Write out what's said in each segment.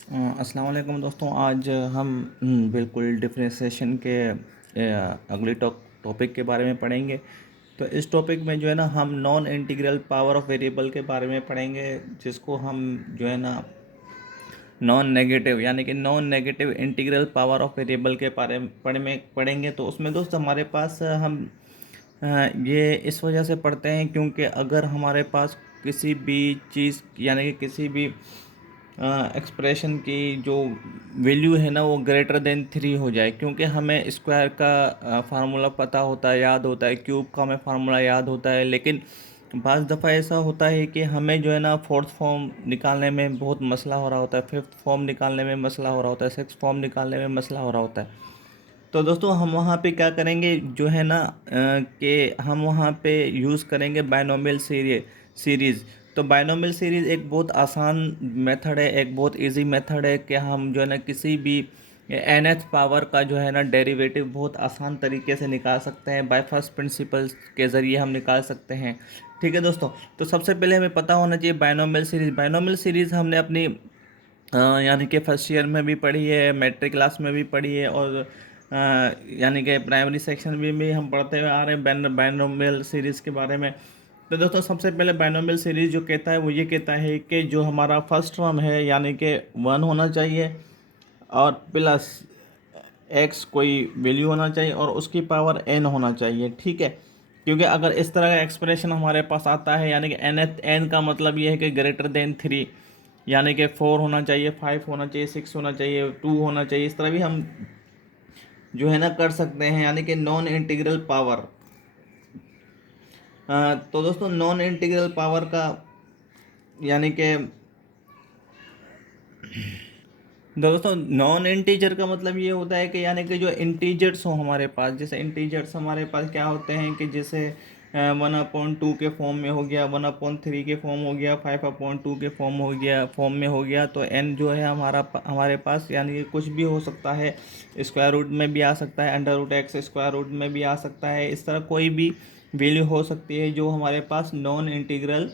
अस्सलाम वालेकुम दोस्तों। आज हम बिल्कुल डिफरेंशिएशन के अगले टॉपिक के बारे में पढ़ेंगे। तो इस टॉपिक में जो है ना हम non integral power of variable के बारे में पढ़ेंगे, जिसको हम जो है ना नॉन नेगेटिव यानी कि non negative integral power of variable के बारे में पढ़ेंगे। तो उसमें दोस्त हमारे पास हम ये इस वजह से पढ़ते हैं क्योंकि अगर हमारे पास किसी भी चीज़ यानी कि किसी भी एक्सप्रेशन की जो वैल्यू है ना वो ग्रेटर देन 3 हो जाए, क्योंकि हमें स्क्वायर का फार्मूला पता होता है, याद होता है, क्यूब का हमें फार्मूला याद होता है। लेकिन बाज़ दफ़ा ऐसा होता है कि हमें जो है ना फोर्थ फॉर्म निकालने में बहुत मसला हो रहा होता है, फिफ्थ फॉर्म निकालने में मसला हो रहा होता है, सिक्स फॉर्म निकालने में मसला हो रहा होता है। तो दोस्तों हम वहाँ पे क्या करेंगे जो है ना कि हम वहाँ पे यूज़ करेंगे बायनोमियल सीरीज़। तो बायनोमियल सीरीज़ एक बहुत आसान मेथड है, एक बहुत इजी मेथड है कि हम जो है ना किसी भी nth पावर का जो है ना डेरिवेटिव बहुत आसान तरीके से निकाल सकते हैं। बाय फर्स्ट प्रिंसिपल्स के ज़रिए हम निकाल सकते हैं। ठीक है दोस्तों। तो सबसे पहले हमें पता होना चाहिए बायनोमियल सीरीज़ हमने अपनी यानी कि फर्स्ट ईयर में भी पढ़ी है, मैट्रिक क्लास में भी पढ़ी है, और यानी कि प्राइमरी सेक्शन में भी हम पढ़ते हुए आ रहे हैं बायनोमियल सीरीज़ के बारे में। तो दोस्तों सबसे पहले बायनोमियल सीरीज़ जो कहता है वो ये कहता है कि जो हमारा फर्स्ट टर्म है यानी कि 1 होना चाहिए और प्लस एक्स कोई वैल्यू होना चाहिए और उसकी पावर n होना चाहिए। ठीक है, क्योंकि अगर इस तरह का एक्सप्रेशन हमारे पास आता है यानी कि एन का मतलब ये है कि ग्रेटर देन 3, यानी कि 4 होना चाहिए, 5 होना चाहिए, 6 होना चाहिए, 2 होना चाहिए। इस तरह भी हम जो है ना कर सकते हैं, यानी कि नॉन इंटीग्रल पावर। तो दोस्तों नॉन इंटीग्रल पावर का यानी कि दोस्तों नॉन इंटीजर का मतलब ये होता है कि यानी कि जो इंटीजर्स हो हमारे पास, जैसे इंटीजर्स हमारे पास क्या होते हैं कि जैसे 1/2 के फॉर्म में हो गया, 1/3 के फॉर्म हो गया, 5/2 के फॉर्म में हो गया। तो n जो है हमारे पास यानी कि कुछ भी हो सकता है, स्क्वायर रूट में भी आ सकता है, √x स्क्वायर रूट में भी आ सकता है। इस तरह कोई भी वैल्यू हो सकती है जो हमारे पास non integral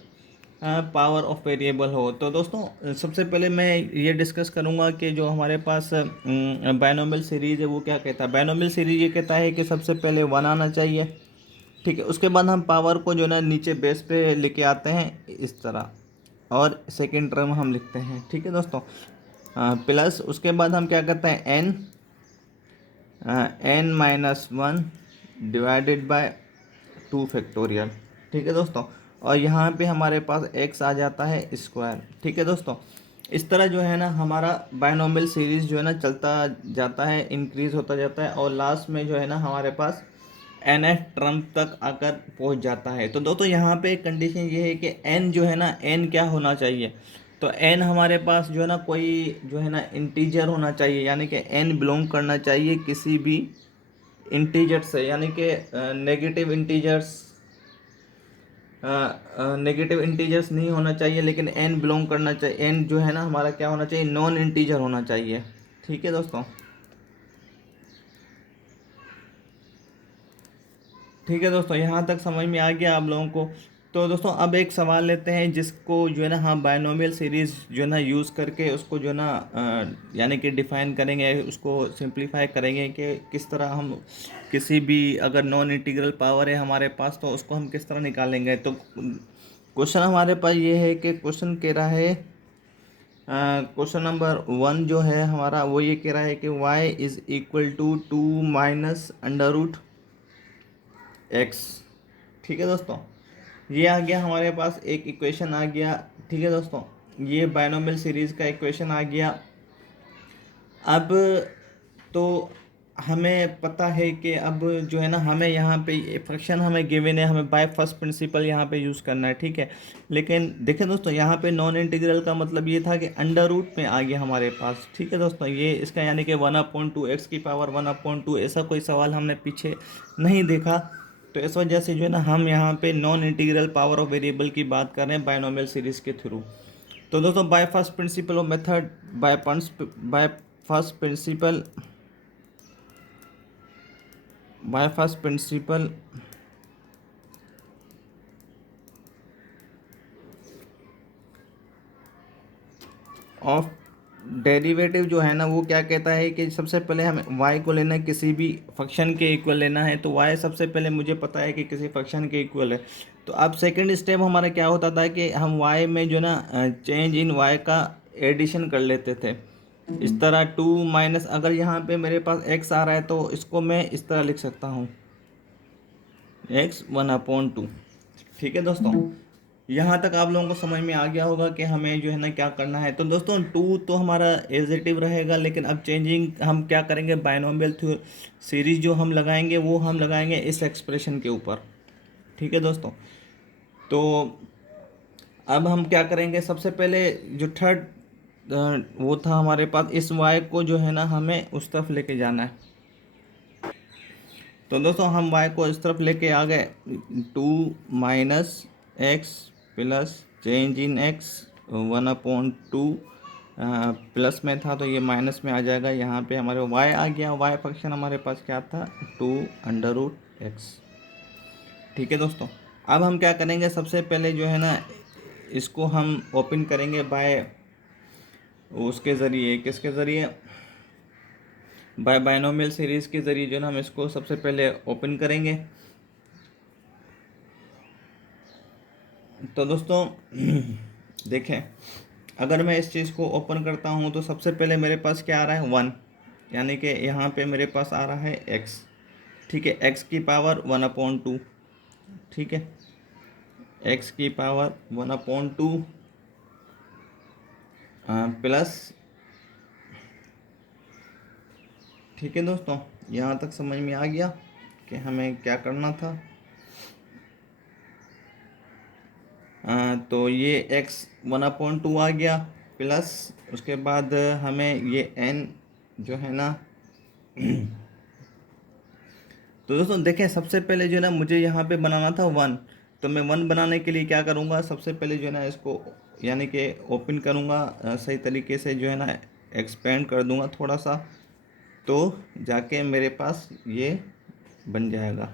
power of variable हो। तो दोस्तों सबसे पहले मैं ये डिस्कस करूँगा कि जो हमारे पास बायनोमियल सीरीज़ है वो क्या कहता है। बायनोमियल सीरीज़ ये कहता है कि सबसे पहले 1 आना चाहिए। ठीक है, उसके बाद हम पावर को जो ना नीचे बेस पे लेके आते हैं इस तरह, और सेकेंड टर्म हम लिखते हैं। ठीक है दोस्तों, प्लस उसके बाद हम क्या करते हैं n-1 डिवाइडेड बाय 2 फैक्टोरियल। ठीक है दोस्तों, और यहाँ पे हमारे पास x आ जाता है स्क्वायर। ठीक है दोस्तों, इस तरह जो है ना हमारा बायनोमियल सीरीज़ जो है ना चलता जाता है, इंक्रीज होता जाता है, और लास्ट में जो है ना हमारे पास nth टर्म तक आकर पहुँच जाता है। तो दोस्तों यहाँ पे एक कंडीशन ये है कि n जो है ना n क्या होना चाहिए। तो n हमारे पास जो है ना कोई जो है ना इंटीजर होना चाहिए, यानी कि n बिलोंग करना चाहिए किसी भी इंटीजर से, यानी कि नेगेटिव इंटीजर्स नहीं होना चाहिए, लेकिन n बिलोंग करना चाहिए। n जो है ना हमारा क्या होना चाहिए, नॉन इंटीजर होना चाहिए। ठीक है दोस्तों। ठीक है दोस्तों, यहाँ तक समझ में आ गया आप लोगों को। तो दोस्तों अब एक सवाल लेते हैं जिसको जो है ना हम बायनोमियल सीरीज़ जो है ना यूज़ करके उसको जो है ना यानी कि डिफ़ाइन करेंगे, उसको सिंप्लीफाई करेंगे कि किस तरह हम किसी भी अगर नॉन इंटीग्रल पावर है हमारे पास तो उसको हम किस तरह निकालेंगे। तो क्वेश्चन हमारे पास ये है कि क्वेश्चन कह रहा है, क्वेश्चन नंबर 1 जो है हमारा वो ये कह रहा है कि y = 2 minus under root x. ठीक है दोस्तों, ये आ गया हमारे पास, एक इक्वेशन आ गया। ठीक है दोस्तों, ये बायनोमियल सीरीज़ का इक्वेशन आ गया। अब तो हमें पता है कि अब जो है ना हमें यहाँ पे फ्रैक्शन हमें गिवन है, हमें बाय फर्स्ट प्रिंसिपल यहाँ पे यूज़ करना है। ठीक है, लेकिन देखें दोस्तों यहाँ पे नॉन इंटीग्रल का मतलब ये था कि अंडर रूट में आ गया हमारे पास। ठीक है दोस्तों, ये इसका यानी कि 1/2 एक्स की पावर 1/2 ऐसा कोई सवाल हमने पीछे नहीं देखा। तो इस वजह से जो है ना हम यहाँ पे non integral power of variable की बात कर रहे हैं बायनोमियल सीरीज़ के थ्रू। तो दोस्तों by first principle of method, by first principle by first principle of derivative जो है ना वो क्या कहता है कि सबसे पहले हमें y को लेना है, किसी भी फंक्शन के इक्वल लेना है। तो y सबसे पहले मुझे पता है कि किसी फंक्शन के इक्वल है। तो अब सेकंड स्टेप हमारा क्या होता था कि हम y में जो ना चेंज इन y का एडिशन कर लेते थे इस तरह। टू माइनस, अगर यहाँ पे मेरे पास x आ रहा है तो इसको मैं इस तरह लिख सकता हूँ, x 1/2। ठीक है दोस्तों, यहाँ तक आप लोगों को समझ में आ गया होगा कि हमें जो है ना क्या करना है। तो दोस्तों टू तो हमारा एजेटिव रहेगा, लेकिन अब चेंजिंग हम क्या करेंगे, बायनोमियल सीरीज जो हम लगाएंगे वो हम लगाएंगे इस एक्सप्रेशन के ऊपर। ठीक है दोस्तों, तो अब हम क्या करेंगे, सबसे पहले जो थर्ड वो था हमारे पास, इस y को जो है ना हमें उस तरफ लेके जाना है। तो दोस्तों हम y को इस तरफ लेके आ गए, 2 - x plus change in x 1/2 plus में था तो ये माइनस में आ जाएगा। यहाँ पे हमारे y आ गया, y फंक्शन हमारे पास क्या था, 2√x। ठीक है दोस्तों, अब हम क्या करेंगे, सबसे पहले जो है ना इसको हम ओपन करेंगे बाय उसके ज़रिए, किसके ज़रिए, बाय बायनोमियल सीरीज़ के ज़रिए जो है ना हम इसको सबसे पहले ओपन करेंगे। तो दोस्तों देखें, अगर मैं इस चीज़ को ओपन करता हूँ तो सबसे पहले मेरे पास क्या आ रहा है, 1, यानी कि यहाँ पे मेरे पास आ रहा है x। ठीक है, x की पावर 1/2। ठीक है, x की पावर 1/2 प्लस। ठीक है दोस्तों, यहाँ तक समझ में आ गया कि हमें क्या करना था। तो ये x 1/2 आ गया, प्लस उसके बाद हमें ये n जो है ना तो दोस्तों देखें, सबसे पहले जो है ना मुझे यहाँ पे बनाना था 1। तो मैं 1 बनाने के लिए क्या करूँगा, सबसे पहले जो है ना इसको यानी कि ओपन करूँगा, सही तरीके से जो है ना एक्सपेंड कर दूँगा थोड़ा सा, तो जाके मेरे पास ये बन जाएगा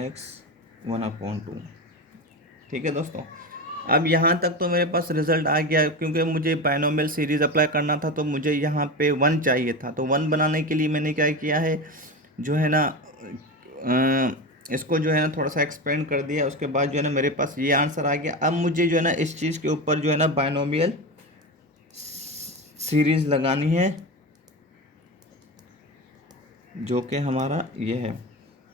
x 1/2। ठीक है दोस्तों, अब यहाँ तक तो मेरे पास रिज़ल्ट आ गया, क्योंकि मुझे बायनोमियल सीरीज़ अप्लाई करना था तो मुझे यहाँ पे 1 चाहिए था। तो 1 बनाने के लिए मैंने क्या किया है, जो है ना इसको जो है ना थोड़ा सा एक्सपेंड कर दिया। उसके बाद जो है ना मेरे पास ये आंसर आ गया। अब मुझे जो है ना इस चीज़ के ऊपर जो है ना बायनोमियल सीरीज़ लगानी है, जो कि हमारा ये है।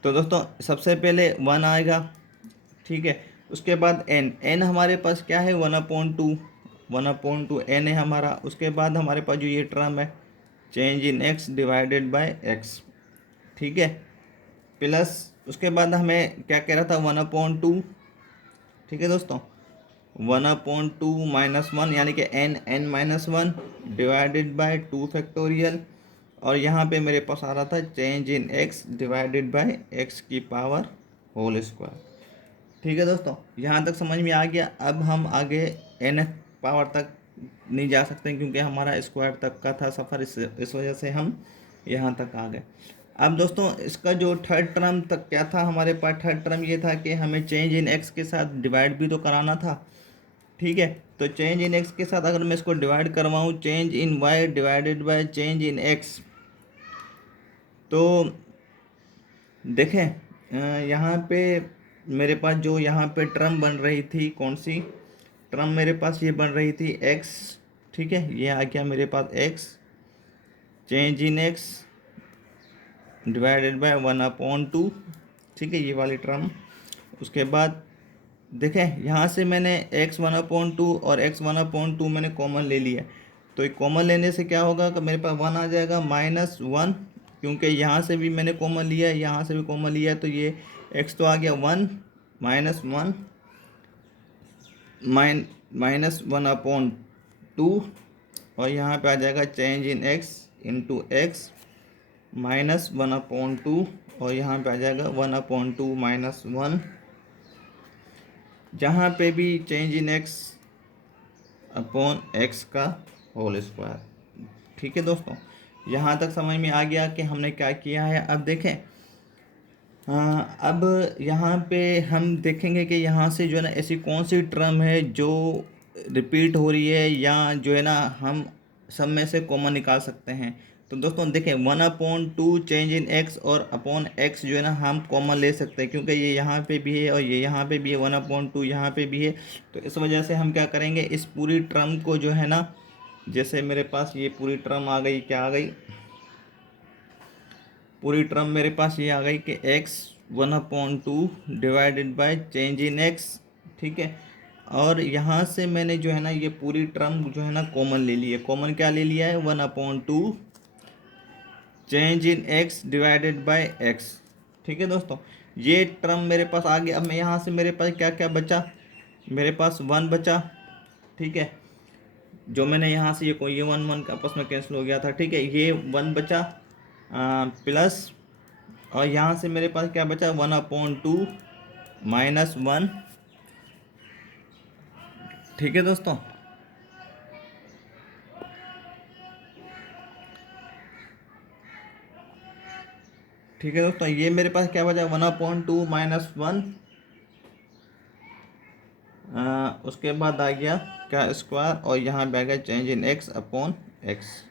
तो दोस्तों सबसे पहले 1 आएगा, ठीक है। उसके बाद n हमारे पास क्या है, 1/2 n है हमारा। उसके बाद हमारे पास जो ये टर्म है, change in x divided by x। ठीक है, प्लस उसके बाद हमें क्या कह रहा था, 1/2। ठीक है दोस्तों, 1/2 -1 यानी कि n-1 डिवाइडेड बाय 2 फैक्टोरियल। और यहाँ पे मेरे पास आ रहा था change in x divided by x की पावर होल स्क्वायर। ठीक है दोस्तों, यहाँ तक समझ में आ गया। अब हम आगे n पावर तक नहीं जा सकते क्योंकि हमारा स्क्वायर तक का था सफ़र, इस वजह से हम यहाँ तक आ गए। अब दोस्तों इसका जो थर्ड टर्म तक क्या था हमारे पास, थर्ड टर्म ये था कि हमें चेंज इन x के साथ डिवाइड भी तो कराना था। ठीक है, तो चेंज इन x के साथ अगर मैं इसको डिवाइड करवाऊँ, change in y divided by change in x, तो देखें यहाँ पे मेरे पास जो यहाँ पे टर्म बन रही थी, कौन सी टर्म मेरे पास ये बन रही थी, x। ठीक है, ये आ गया मेरे पास x change in x divided by 1/2। ठीक है, ये वाली टर्म। उसके बाद देखें यहाँ से मैंने x 1/2 और x 1/2 मैंने कॉमन ले लिया। तो ये कॉमन लेने से क्या होगा कि मेरे पास 1 आ जाएगा -1, क्योंकि यहाँ से भी मैंने कॉमन लिया है, यहाँ से भी कॉमन लिया है। तो ये x तो आ गया 1 -1 -1/2, और यहाँ पे आ जाएगा change in x into x -1/2, और यहाँ पे आ जाएगा 1/2 -1, जहाँ पे भी change in x upon x का होल स्क्वायर। ठीक है दोस्तों, यहाँ तक समझ में आ गया कि हमने क्या किया है। अब देखें, अब यहाँ पे हम देखेंगे कि यहाँ से जो है ना ऐसी कौन सी टर्म है जो रिपीट हो रही है या जो है ना हम सब में से कॉमन निकाल सकते हैं। तो दोस्तों देखें 1/2 चेंज इन एक्स और अपॉन एक्स जो है ना हम कॉमन ले सकते हैं, क्योंकि ये यहाँ पे भी है और ये यहाँ पे भी है, 1/2 यहाँ पे भी है। तो इस वजह से हम क्या करेंगे, इस पूरी टर्म को जो है ना, जैसे मेरे पास ये पूरी टर्म आ गई, क्या आ गई, पूरी टर्म मेरे पास ये आ गई कि x 1/2 divided by change in x, ठीक है। और यहाँ से मैंने जो है ना ये पूरी टर्म जो है ना कॉमन ले ली है। कॉमन क्या ले लिया है, 1/2 change in x divided by x, ठीक है दोस्तों। ये टर्म मेरे पास आ गया। अब मैं यहाँ से मेरे पास क्या क्या बचा, मेरे पास 1 बचा, ठीक है। जो मैंने यहाँ से ये 1 का आपस में कैंसिल हो गया था, ठीक है। ये 1 बचा प्लस, और यहाँ से मेरे पास क्या बचा, 1/2 -1, ठीक है दोस्तों। ठीक है दोस्तों, ये मेरे पास क्या बचा, 1/2 -1, उसके बाद आ गया क्या, स्क्वायर, और यहाँ पे आ गया change in x upon x,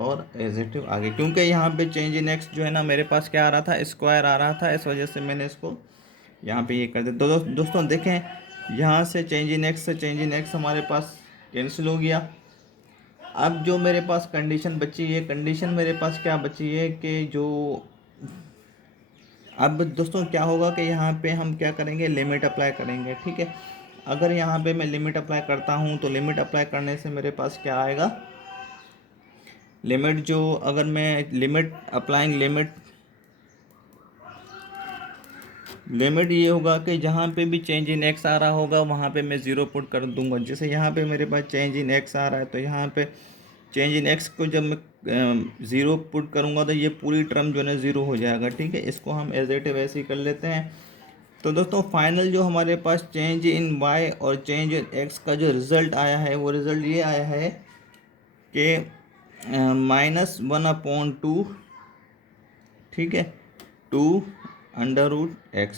और एजेटिव आ गया, क्योंकि यहाँ पे चेंज इन एक्स जो है ना मेरे पास क्या आ रहा था, स्क्वायर आ रहा था, इस वजह से मैंने इसको यहाँ पे ये कर दिया। तो दोस्तों देखें, यहाँ से चेंज इन एक्स से चेंज इन एक्स हमारे पास कैंसिल हो गया। अब जो मेरे पास कंडीशन बची है, कंडीशन मेरे पास क्या बची है कि जो, अब दोस्तों क्या होगा कि यहाँ पे हम क्या करेंगे, लिमिट अप्लाई करेंगे, ठीक है। अगर यहाँ पे मैं लिमिट अप्लाई करता हूँ तो लिमिट अप्लाई करने से मेरे पास क्या आएगा, लिमिट जो, अगर मैं लिमिट अप्लाइंग लिमिट ये होगा कि जहाँ पे भी चेंज इन एक्स आ रहा होगा वहाँ पे मैं ज़ीरो पुट कर दूंगा। जैसे यहाँ पे मेरे पास चेंज इन एक्स आ रहा है, तो यहाँ पे चेंज इन एक्स को जब मैं ज़ीरो पुट करूँगा तो ये पूरी टर्म जो है ना ज़ीरो हो जाएगा, ठीक है। इसको हम एज इट इज़ ऐसे ही कर लेते हैं। तो दोस्तों फाइनल जो हमारे पास चेंज इन वाई और चेंज इन एक्स का जो रिज़ल्ट आया है, वो रिज़ल्ट ये आया है कि -1/2, ठीक है, 2√x,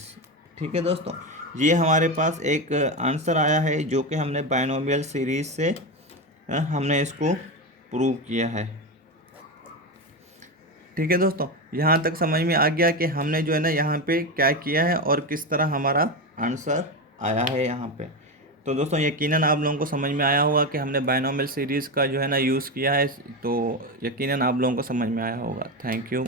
ठीक है दोस्तों। ये हमारे पास एक आंसर आया है जो कि हमने बायनोमियल सीरीज से हमने इसको प्रूव किया है, ठीक है दोस्तों। यहाँ तक समझ में आ गया कि हमने जो है ना यहाँ पे क्या किया है और किस तरह हमारा आंसर आया है यहाँ पे। तो दोस्तों यकीनन आप लोगों को समझ में आया होगा कि हमने बायनोमियल सीरीज़ का जो है ना यूज़ किया है, तो यकीनन आप लोगों को समझ में आया होगा। Thank you.